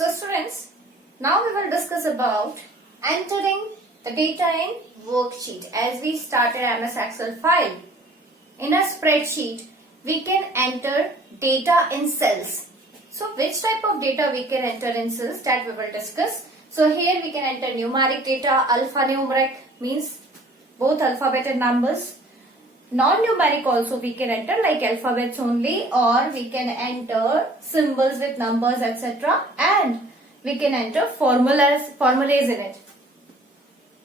So students, now we will discuss about entering the data in worksheet. As we started MS Excel file, in a spreadsheet, we can enter data in cells. So which type of data we can enter in cells, that we will discuss. So here we can enter numeric data, alphanumeric means both alphabet and numbers. Non-numeric also we can enter like alphabets only, or we can enter symbols with numbers, etc. And we can enter formulas in it.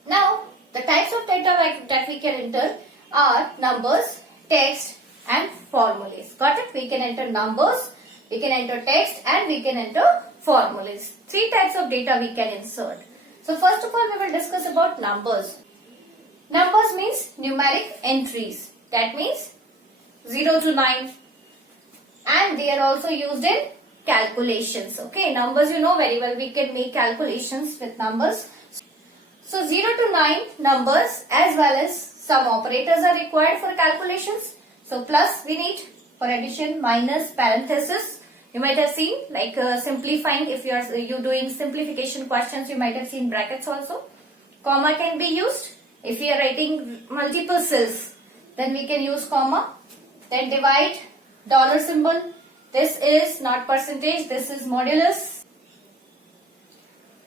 Now the types of data that we can enter are numbers, text and formulas. Got it? We can enter numbers, we can enter text and we can enter formulas. Three types of data we can insert. So first of all we will discuss about numbers. Numbers means numeric entries. That means 0 to 9, and they are also used in calculations. Okay, numbers you know very well, we can make calculations with numbers. So 0 to 9 numbers as well as some operators are required for calculations. So plus we need for addition, minus, parenthesis. You might have seen like simplifying, if you doing simplification questions, you might have seen brackets also. Comma can be used if you are writing multiple cells. Then we can use comma. Then divide, dollar symbol. This is not percentage, this is modulus.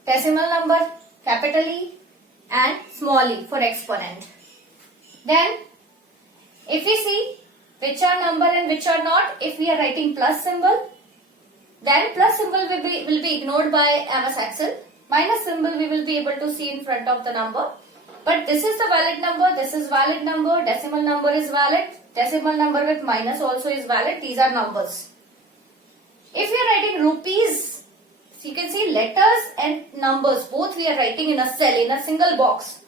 Decimal number, capital E and small e for exponent. Then if we see which are number and which are not, if we are writing plus symbol, then plus symbol will be ignored by MS Excel. Minus symbol we will be able to see in front of the number. But this is the valid number, this is valid number, decimal number is valid, decimal number with minus also is valid. These are numbers. If we are writing rupees, so you can see letters and numbers, both we are writing in a cell, in a single box.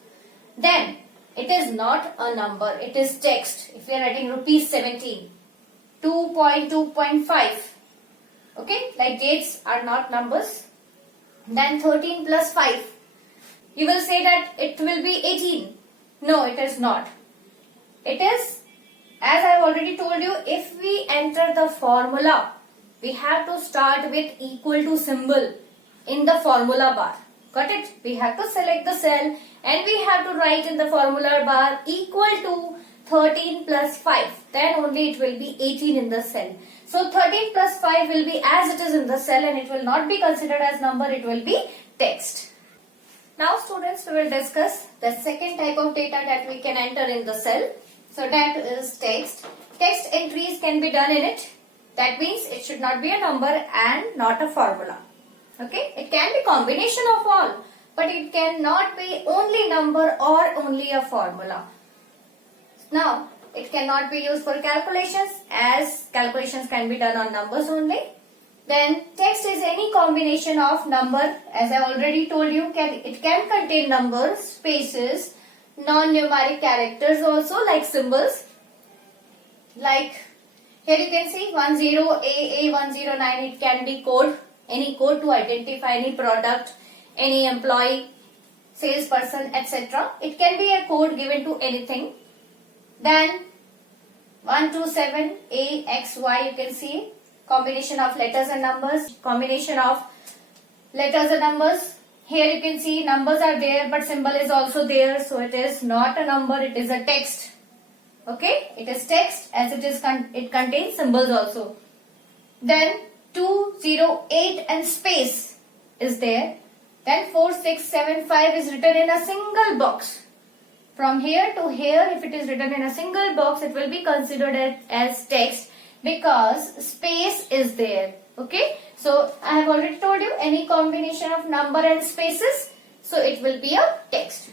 Then it is not a number, it is text. If we are writing rupees 17, 2.2.5, okay, like dates are not numbers. Then 13 plus 5. You will say that it will be 18. No, it is not. It is, as I have already told you, if we enter the formula, we have to start with equal to symbol in the formula bar. Got it? We have to select the cell and we have to write in the formula bar equal to 13 plus 5. Then only it will be 18 in the cell. So 13 plus 5 will be as it is in the cell and it will not be considered as number, it will be text. Now students, we will discuss the second type of data that we can enter in the cell. So that is text. Text entries can be done in it. That means it should not be a number and not a formula. Okay, it can be combination of all, but it cannot be only number or only a formula. Now, it cannot be used for calculations, as calculations can be done on numbers only. Then text is any combination of number, as I already told you, it can contain numbers, spaces, non-numeric characters also like symbols. Like here you can see 10AA109, it can be code, any code to identify any product, any employee, salesperson, etc. It can be a code given to anything. Then 127AXY, you can see combination of letters and numbers, combination of letters and numbers. Here you can see numbers are there but symbol is also there, so it is not a number, it is a text. Okay, it is text as it contains symbols also. Then 208 and space is there. Then 4675 is written in a single box. From here to here, if it is written in a single box, it will be considered as text because space is there. Okay, so I have already told you any combination of number and spaces, so it will be a text.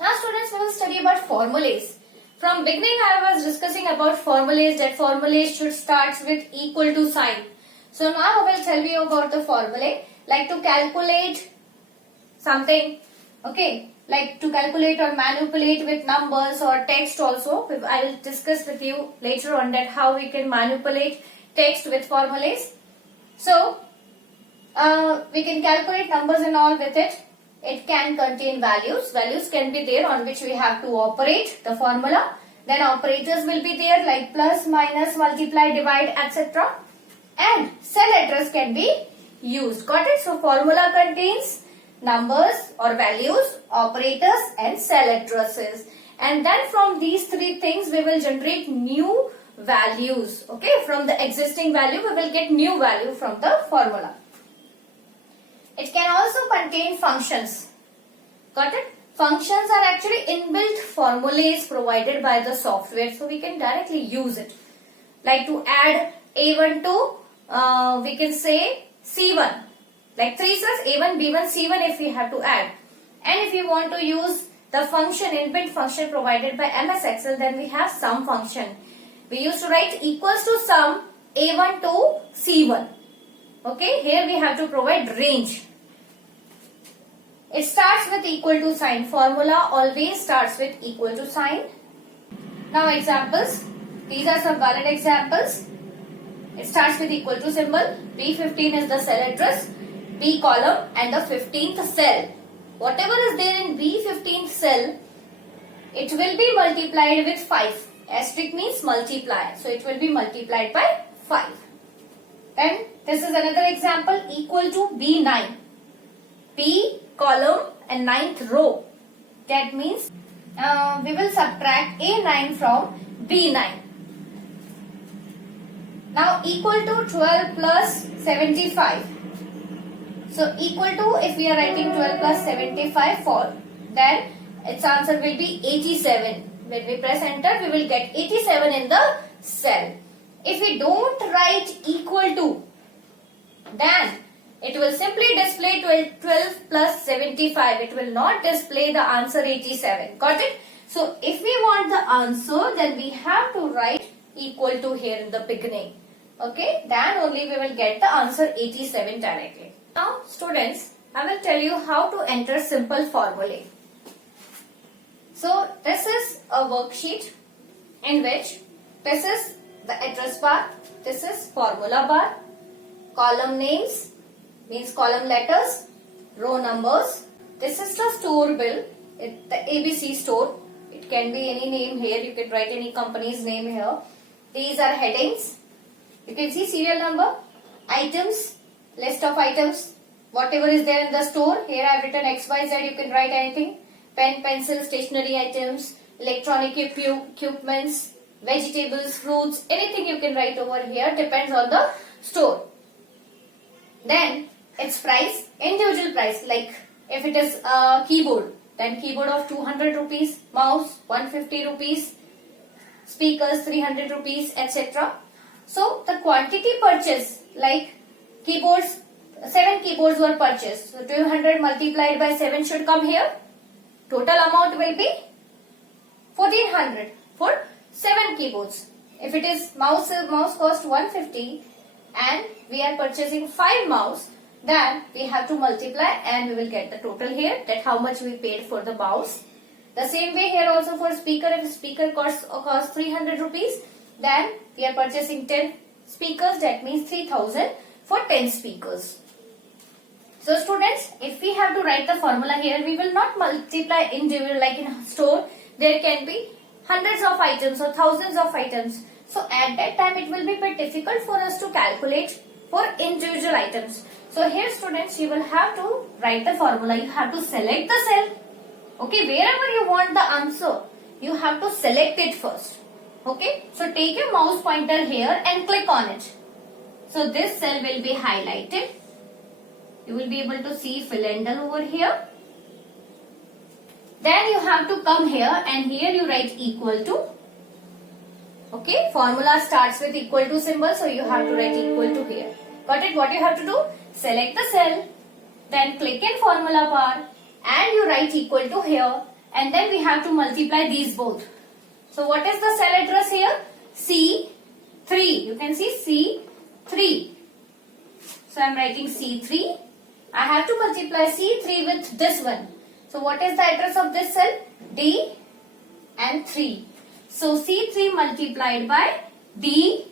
Now students, we will study about formulas. From beginning I was discussing about formulas, that formulas should start with equal to sign. So now I will tell you about the formula, like to calculate something, okay, like to calculate or manipulate with numbers or text also. I will discuss with you later on that how we can manipulate text with formulas. So we can calculate numbers and all with it. It can contain values. Values can be there on which we have to operate the formula. Then operators will be there like plus, minus, multiply, divide, etc. And cell address can be used. Got it? So formula contains numbers or values, operators and cell addresses. And then from these three things we will generate new values. Okay, from the existing value we will get new value from the formula. It can also contain functions. Got it? Functions are actually inbuilt formulas provided by the software, so we can directly use it. Like to add A1 to, we can say C1. Like 3 says A1, B1, C1 if we have to add. And if you want to use the function, inbuilt function provided by MS Excel, then we have sum function. We used to write equals to sum A1 to C1. Okay, here we have to provide range. It starts with equal to sign. Formula always starts with equal to sign. Now examples. These are some valid examples. It starts with equal to symbol. B15 is the cell address, B column and the 15th cell. Whatever is there in B15th cell, it will be multiplied with 5. Asterisk means multiply. So it will be multiplied by 5. Then this is another example, equal to B9. B column and 9th row. That means we will subtract A9 from B9. Now equal to 12 plus 75. So equal to, if we are writing 12 plus 75 for, then its answer will be 87. When we press enter, we will get 87 in the cell. If we don't write equal to, then it will simply display 12 plus 75. It will not display the answer 87. Got it? So if we want the answer, then we have to write equal to here in the beginning. Okay? Then only we will get the answer 87 directly. Now students, I will tell you how to enter simple formulae. So this is a worksheet in which this is the address bar, this is formula bar, column names means column letters, row numbers. This is the store bill, the ABC store. It can be any name here, you can write any company's name here. These are headings. You can see serial number, items, list of items, whatever is there in the store. Here I have written XYZ, you can write anything. Pen, pencil, stationery items, electronic equipments, vegetables, fruits, anything you can write over here, depends on the store. Then its price, individual price, like if it is a keyboard, then keyboard of 200 rupees, mouse 150 rupees, speakers 300 rupees, etc. So the quantity purchase, like keyboards, 7 keyboards were purchased. So 200 multiplied by 7 should come here. Total amount will be 1400 for 7 keyboards. If it is mouse cost 150 and we are purchasing 5 mouse, then we have to multiply and we will get the total here, that how much we paid for the mouse. The same way here also for speaker, if speaker cost 300 rupees, then we are purchasing 10 speakers, that means 3000 for 10 speakers. So students, if we have to write the formula here, we will not multiply individual like in store. There can be hundreds of items or thousands of items. So at that time it will be bit difficult for us to calculate for individual items. So here students, you will have to write the formula. You have to select the cell. Okay, wherever you want the answer, you have to select it first. Okay, so take your mouse pointer here and click on it. So this cell will be highlighted. You will be able to see Philendal over here. Then you have to come here and here you write equal to. Okay, formula starts with equal to symbol, so you have to write equal to here. Got it? What you have to do? Select the cell, then click in formula bar and you write equal to here, and then we have to multiply these both. So what is the cell address here? C3. You can see C3. So I am writing C3. I have to multiply C3 with this one. So what is the address of this cell? D and 3. So C3 multiplied by D3.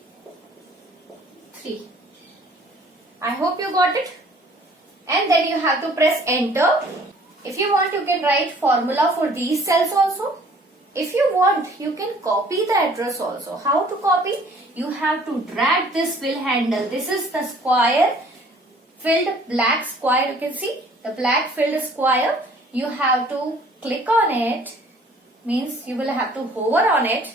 I hope you got it. And then you have to press enter. If you want, you can write formula for these cells also. If you want, you can copy the address also. How to copy? You have to drag this fill handle. This is the square filled black square, you can see the black filled square. You have to click on it, means you will have to hover on it.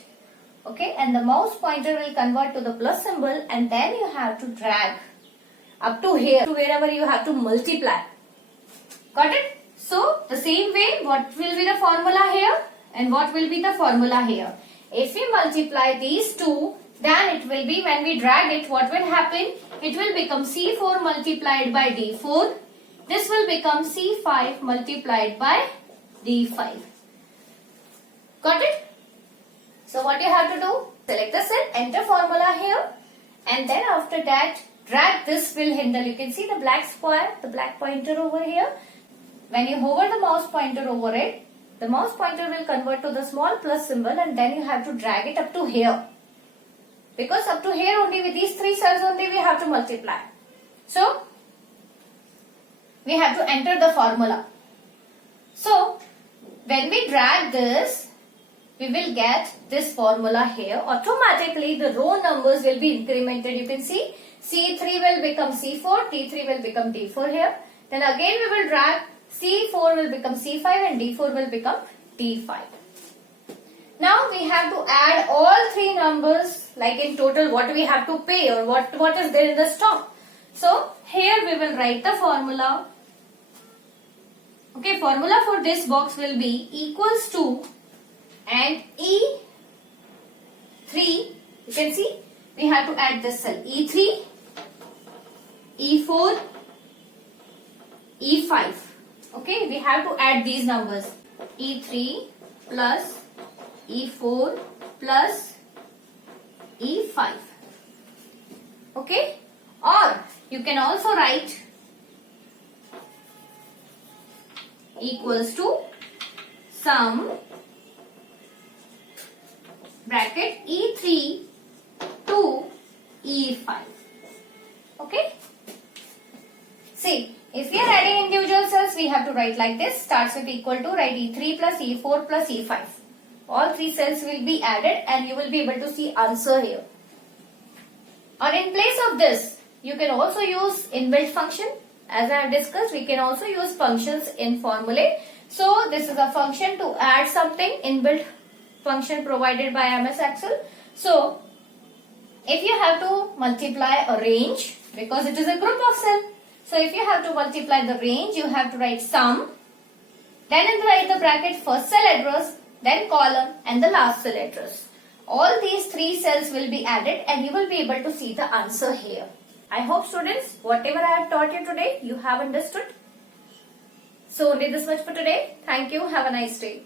Okay, and the mouse pointer will convert to the plus symbol, and then you have to drag up to here, to wherever you have to multiply. Got it? So, the same way, what will be the formula here and what will be the formula here? If we multiply these two, then it will be, when we drag it, what will happen? It will become C4 multiplied by D4. This will become C5 multiplied by D5. Got it? So what you have to do? Select the cell, enter formula here, and then after that drag this wheel handle. You can see the black square, the black pointer over here. When you hover the mouse pointer over it, the mouse pointer will convert to the small plus symbol, and then you have to drag it up to here. Because up to here only, with these three cells only we have to multiply. So we have to enter the formula. So when we drag this, we will get this formula here. Automatically the row numbers will be incremented. You can see C3 will become C4, T3 will become D4 here. Then again we will drag, C4 will become C5 and D4 will become D5. Now we have to add all three numbers, like in total what we have to pay or what is there in the stock. So here we will write the formula. Okay, formula for this box will be equals to, and E3, you can see we have to add this cell, E3, E4, E5. Okay, we have to add these numbers, E3 plus E4 plus E5. Okay, or you can also write equals to sum bracket E3 to E5. Okay. See, if we are adding individual cells, we have to write like this. Starts with equal to, write E3 plus E4 plus E5. All three cells will be added and you will be able to see answer here. Or in place of this, you can also use inbuilt function. As I have discussed, we can also use functions in formulae. So this is a function to add something, inbuilt function provided by MS Excel. So if you have to multiply a range, because it is a group of cells, so if you have to multiply the range, you have to write sum, then write the bracket first cell address, then column and the last cell address. All these three cells will be added and you will be able to see the answer here. I hope students, whatever I have taught you today, you have understood. So only this much for today. Thank you. Have a nice day.